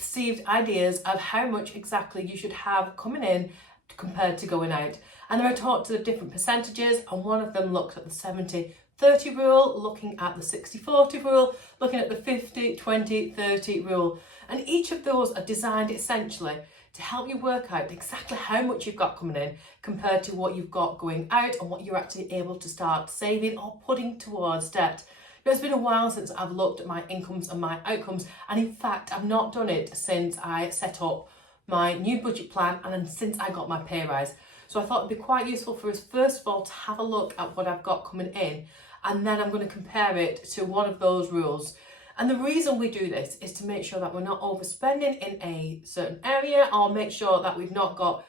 perceived ideas of how much exactly you should have coming in compared to going out. And then I talked to the different percentages, and one of them looked at the 70-30 rule, looking at the 60-40 rule, looking at the 50-20-30 rule. And each of those are designed essentially to help you work out exactly how much you've got coming in compared to what you've got going out and what you're actually able to start saving or putting towards debt. Now, it's been a while since I've looked at my incomes and my outcomes, and in fact I've not done it since I set up my new budget plan and since I got my pay rise. So I thought it'd be quite useful for us first of all to have a look at what I've got coming in, and then I'm going to compare it to one of those rules. And the reason we do this is to make sure that we're not overspending in a certain area, or make sure that we've not got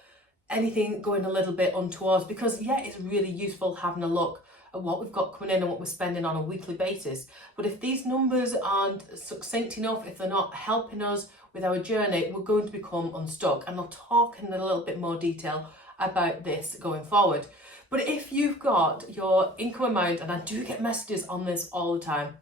anything going a little bit untowards, because yeah, it's really useful having a look at what we've got coming in and what we're spending on a weekly basis. But if these numbers aren't succinct enough, if they're not helping us with our journey, we're going to become unstuck. And I'll talk in a little bit more detail about this going forward. But if you've got your income amount, and I do get messages on this all the time,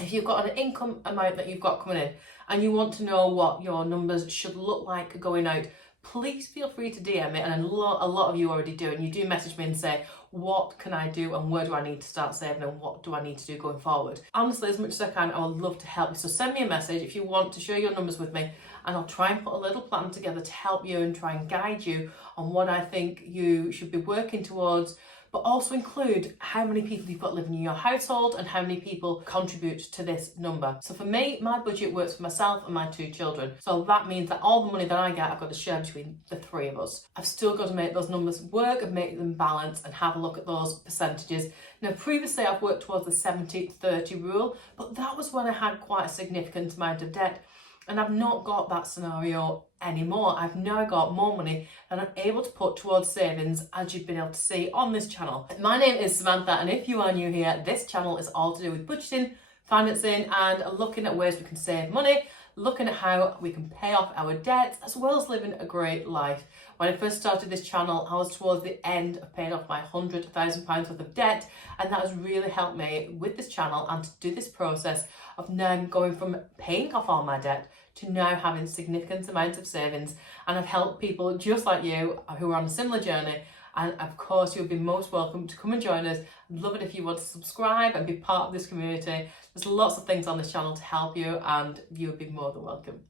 if you've got an income amount that you've got coming in and you want to know what your numbers should look like going out, please feel free to DM it. And a lot of you already do, and you do message me and say, what can I do and where do I need to start saving and what do I need to do going forward? Honestly, as much as I can, I would love to help you. So send me a message if you want to share your numbers with me, and I'll try and put a little plan together to help you and try and guide you on what I think you should be working towards, but also include how many people you've got living in your household and how many people contribute to this number. So for me, my budget works for myself and my 2 children. So that means that all the money that I get, I've got to share between the 3 of us. I've still got to make those numbers work and make them balance and have a look at those percentages. Now, previously I've worked towards the 70-30 rule, but that was when I had quite a significant amount of debt. And I've not got that scenario anymore. I've now got more money that I'm able to put towards savings, as you've been able to see on this channel. My name is Samantha, and if you are new here, this channel is all to do with budgeting, financing, and looking at ways we can save money, looking at how we can pay off our debts, as well as living a great life. When I first started this channel, I was towards the end of paying off my £100,000 worth of debt, and that has really helped me with this channel and to do this process of now going from paying off all my debt to now having significant amounts of savings. And I've helped people just like you who are on a similar journey. And of course, you'll be most welcome to come and join us. I'd love it if you want to subscribe and be part of this community. There's lots of things on this channel to help you, and you'll be more than welcome.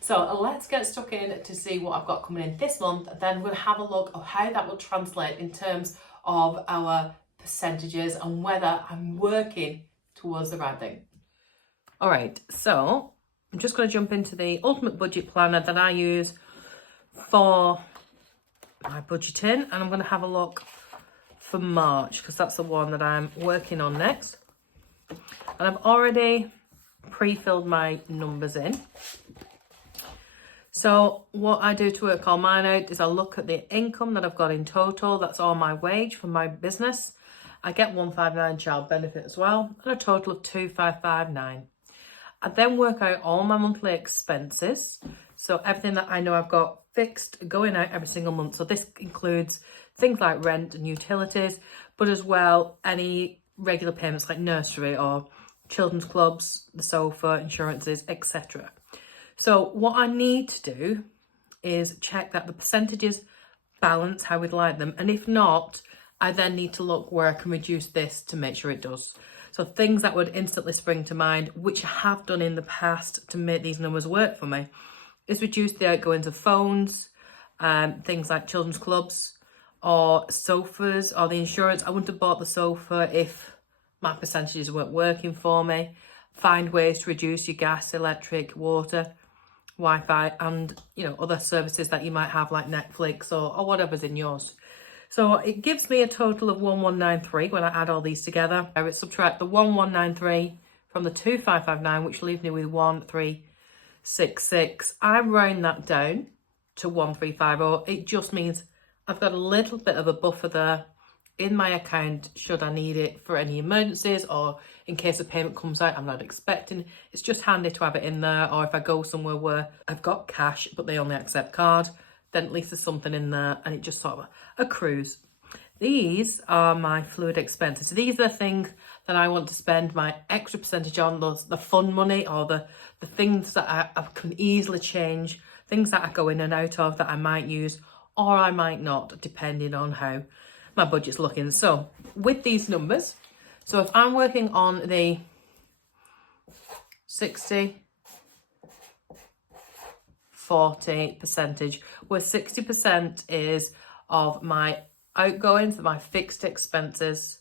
So let's get stuck in to see what I've got coming in this month. Then we'll have a look at how that will translate in terms of our percentages and whether I'm working towards the right thing. All right, so I'm just going to jump into the ultimate budget planner that I use for my budgeting, and I'm going to have a look for March because that's the one that I'm working on next. And I've already pre-filled my numbers in. So what I do to work all mine out is I look at the income that I've got in total. That's all my wage for my business. I get 159 child benefit as well, and a total of 2559. I then work out all my monthly expenses. So everything that I know I've got fixed going out every single month. So this includes things like rent and utilities, but as well any regular payments like nursery or children's clubs, the sofa, insurances, etc. So what I need to do is check that the percentages balance how we'd like them. And if not, I then need to look where I can reduce this to make sure it does. So things that would instantly spring to mind, which I have done in the past to make these numbers work for me, is reduce the outgoings of phones, things like children's clubs or sofas or the insurance. I wouldn't have bought the sofa if my percentages weren't working for me. Find ways to reduce your gas, electric, water, Wi-Fi, and other services that you might have like Netflix or whatever's in yours. So it gives me a total of 1193 when I add all these together. I would subtract the 1193 from the 2559, which leaves me with 1366. I round that down to 1350. It just means I've got a little bit of a buffer there in my account should I need it for any emergencies or in case a payment comes out I'm not expecting. It's just handy to have it in there, or if I go somewhere where I've got cash but they only accept card, then at least there's something in there and it just sort of accrues. These are my fluid expenses. These are the things that I want to spend my extra percentage on, the fun money or the the things that I can easily change, things that I go in and out of that I might use or I might not, depending on how my budget's looking. So with these numbers, so if I'm working on the 60-40 percentage, where 60% is of my outgoings, my fixed expenses,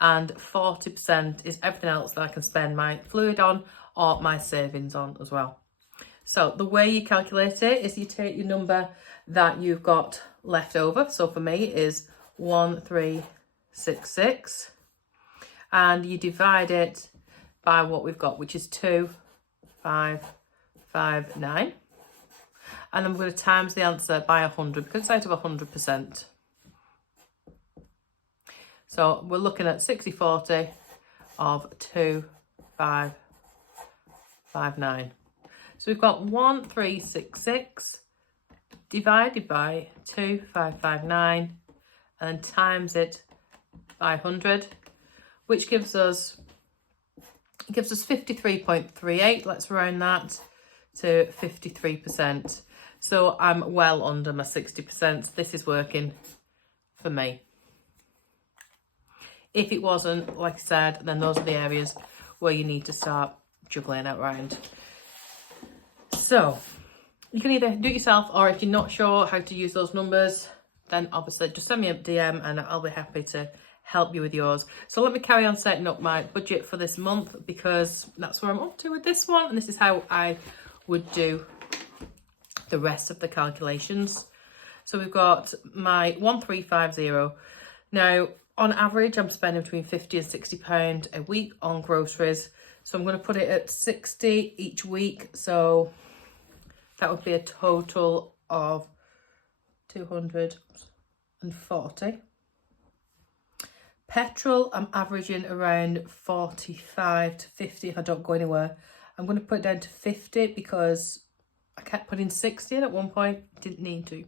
and 40% is everything else that I can spend my fluid on or my savings on as well. So the way you calculate it is you take your number that you've got left over. So for me it is 1366, and you divide it by what we've got, which is 2559, and I'm going to times the answer by 100 because it's out of 100%. So we're looking at 60-40 of 2559. So we've got 1366 divided by 2559 and then times it by 100, which gives us 53.38. Let's round that to 53%. So I'm well under my 60%. This is working for me. If it wasn't, like I said, then those are the areas where you need to start juggling it around. So you can either do it yourself, or if you're not sure how to use those numbers, then obviously just send me a DM and I'll be happy to help you with yours. So let me carry on setting up my budget for this month, because that's where I'm up to with this one, and this is how I would do the rest of the calculations. So we've got my 1350. Now on average I'm spending between £50 and £60 a week on groceries, so I'm going to put it at 60 each week, so that would be a total of 240. Petrol, I'm averaging around 45 to 50 if I don't go anywhere. I'm going to put it down to 50 because I kept putting 60 in at one point, didn't need to.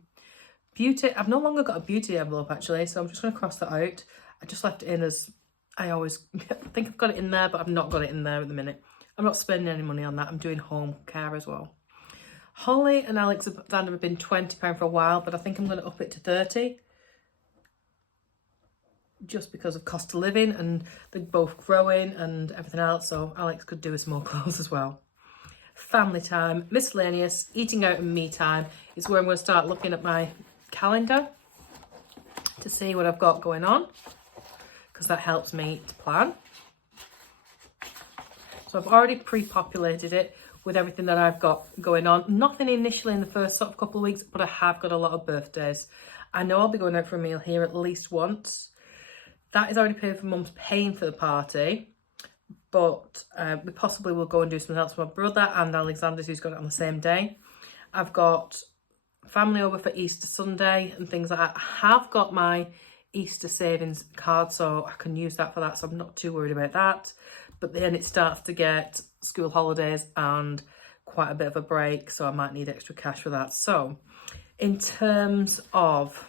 Beauty, I've no longer got a beauty envelope actually, so I'm just going to cross that out. I just left it in as I always think I've got it in there, but I've not got it in there at the minute. I'm not spending any money on that. I'm doing home care as well. Holly and Alexander have been £20 for a while, but I think I'm going to up it to 30. Just because of cost of living, and they're both growing and everything else, so Alex could do with some more clothes as well. Family time, miscellaneous, eating out and me time is where I'm going to start looking at my calendar to see what I've got going on, because that helps me to plan. So I've already pre-populated it with everything that I've got going on. Nothing initially in the first sort of couple of weeks, but I have got a lot of birthdays. I know I'll be going out for a meal here at least once. That is already paid for. Mum's paying for the party, but we possibly will go and do something else for my brother and Alexander's, who's got it on the same day. I've got family over for Easter Sunday and things like that. I have got my Easter savings card, so I can use that for that, so I'm not too worried about that. But then it starts to get school holidays and quite a bit of a break, so I might need extra cash for that. So in terms of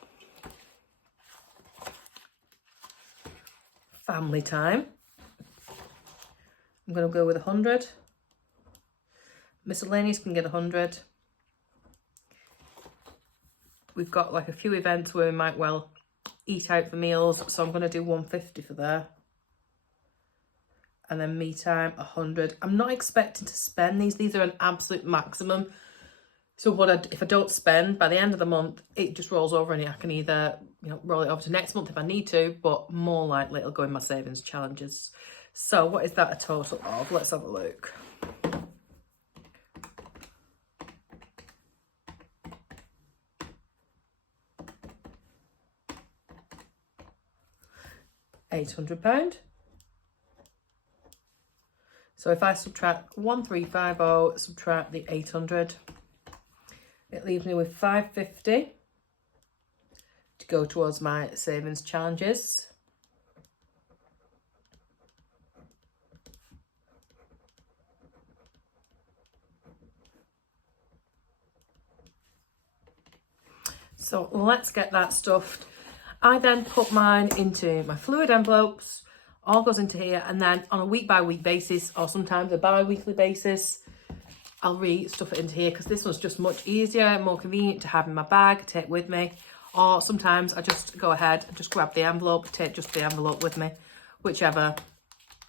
family time, I'm going to go with 100. Miscellaneous can get 100. We've got like a few events where we might well eat out for meals, so I'm going to do 150 for there. And then me time, 100. I'm not expecting to spend these. These are an absolute maximum. So if I don't spend by the end of the month, it just rolls over, and I can either roll it over to next month if I need to, but more likely it'll go in my savings challenges. So what is that a total of? Let's have a look. £800. So if I subtract 1350, subtract the 800, it leaves me with 550 to go towards my savings challenges. So let's get that stuffed. I then put mine into my fluid envelopes, all goes into here, and then on a week by week basis, or sometimes a bi-weekly basis, I'll stuff it into here because this was just much easier and more convenient to have in my bag, take with me. Or sometimes I just go ahead and just grab the envelope, take just the envelope with me, whichever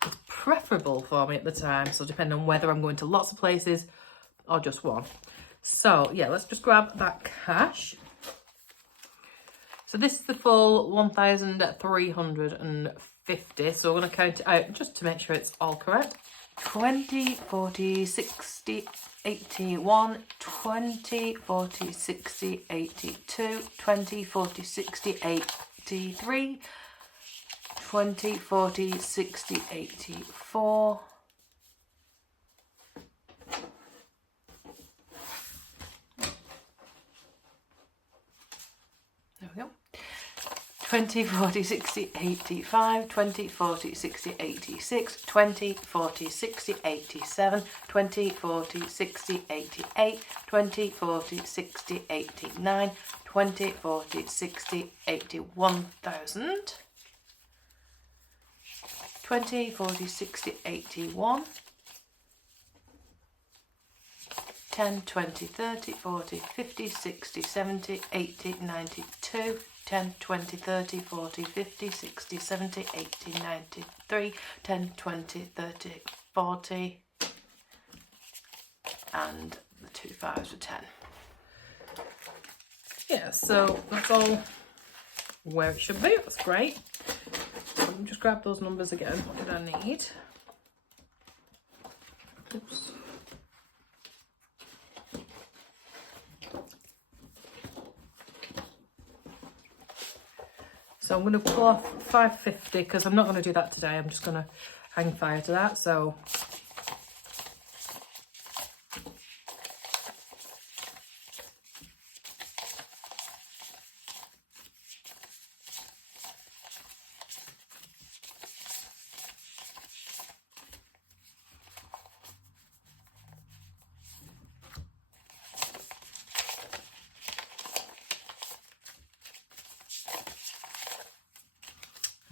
is preferable for me at the time. So depending on whether I'm going to lots of places or just one. So yeah, let's just grab that cash. So this is the full 1,350. So we're going to count it out just to make sure it's all correct. 20, 40, 60, 81, 20, 40, 60, 82, 20, 40, 60, 83, 20, 40, 60, 84, 20, 40, 60, 85, 20, 40, 60, 86, 20, 40, 60, 87, 20, 40, 60, 88, 20, 40, 60, 89, 20, 40, 60, 81,000, 20, 40, 60, 81, 10, 20, 30, 40, 50, 60, 70, 80, 92, 10, 20, 30, 40, 50, 60, 70, 80, 93, 10, 20, 30, 40, and the 2 5s for 10. Yeah, so that's all where it should be. That's great. So let me just grab those numbers again. What did I need? Oops. So I'm going to pull off 550 because I'm not going to do that today. I'm just going to hang fire to that. So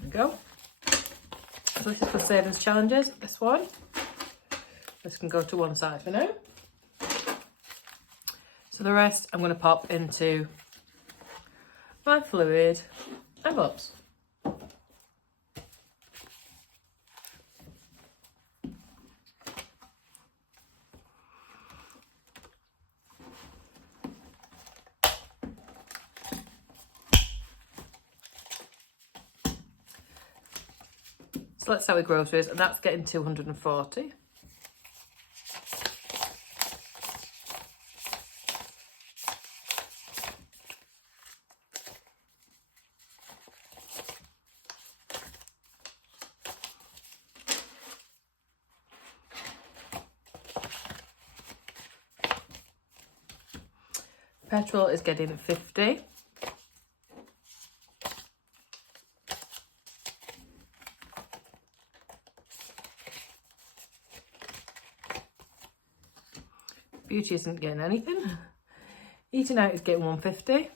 go. So this is for savings challenges, this one. This can go to one side for now. So the rest I'm going to pop into my fluid envelopes. So let's start with groceries, and that's getting 240. Petrol is getting 50. Beauty isn't getting anything. Eating out is getting 150.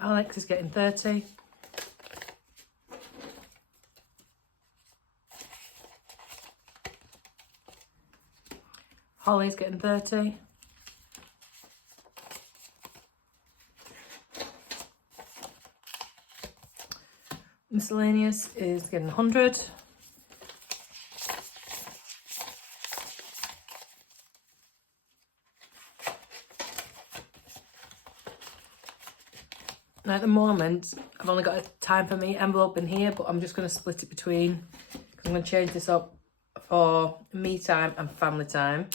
Alex is getting 30. Holly's getting 30. Miscellaneous is getting 100. Now at the moment, I've only got a time for me envelope in here, but I'm just going to split it between, I'm going to change this up for me time and family time.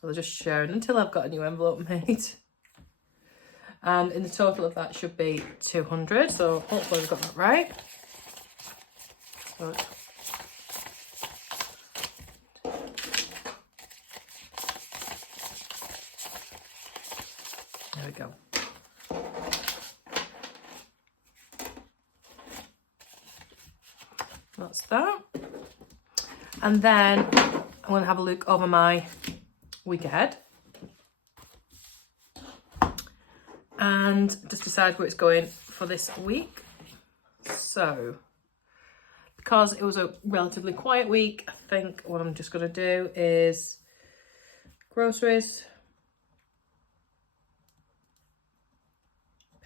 So they're just sharing until I've got a new envelope made. And in the total of that should be 200. So hopefully we've got that right. So there we go. That's that. And then I'm going to have a look over my week ahead and just decide where it's going for this week. So, because it was a relatively quiet week, I think what I'm just going to do is groceries,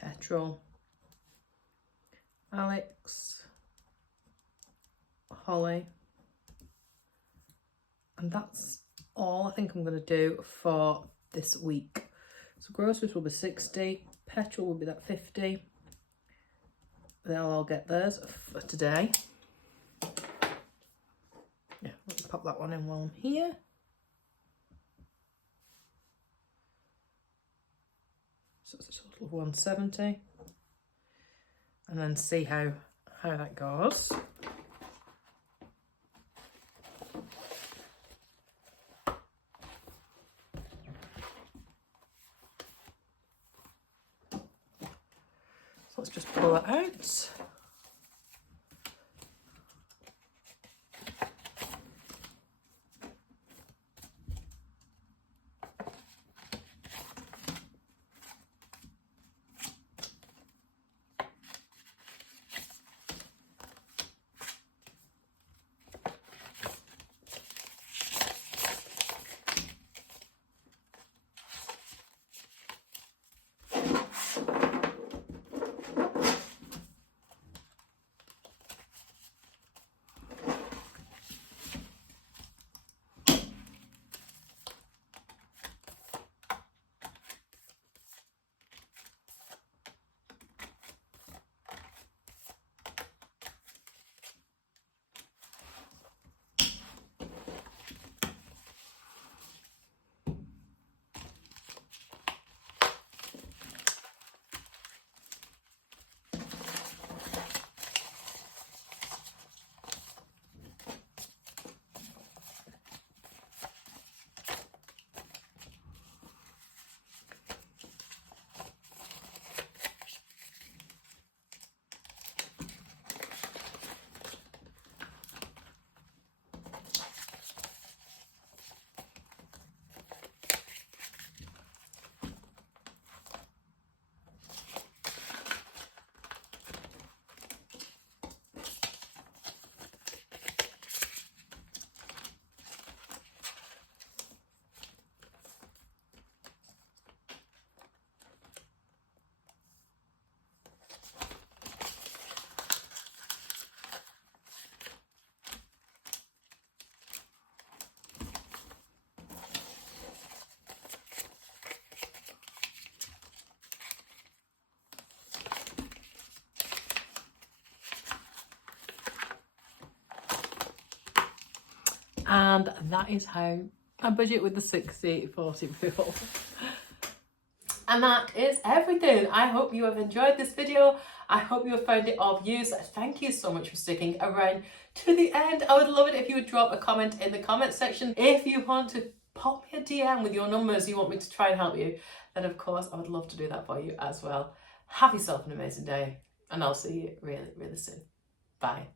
petrol, Alex, Holly, and that's all I think I'm going to do for this week. So groceries will be 60, petrol will be that 50. They'll all get theirs for today. Yeah, let me pop that one in while I'm here. So it's a total of 170. And then see how that goes. So let's just pull it out. And that is how I budget with the 60/40 rule. And that is everything. I hope you have enjoyed this video. I hope you have found it of use. Thank you so much for sticking around to the end. I would love it if you would drop a comment in the comment section. If you want to pop me a DM with your numbers, you want me to try and help you, then of course I would love to do that for you as well. Have yourself an amazing day, and I'll see you really, really soon. Bye.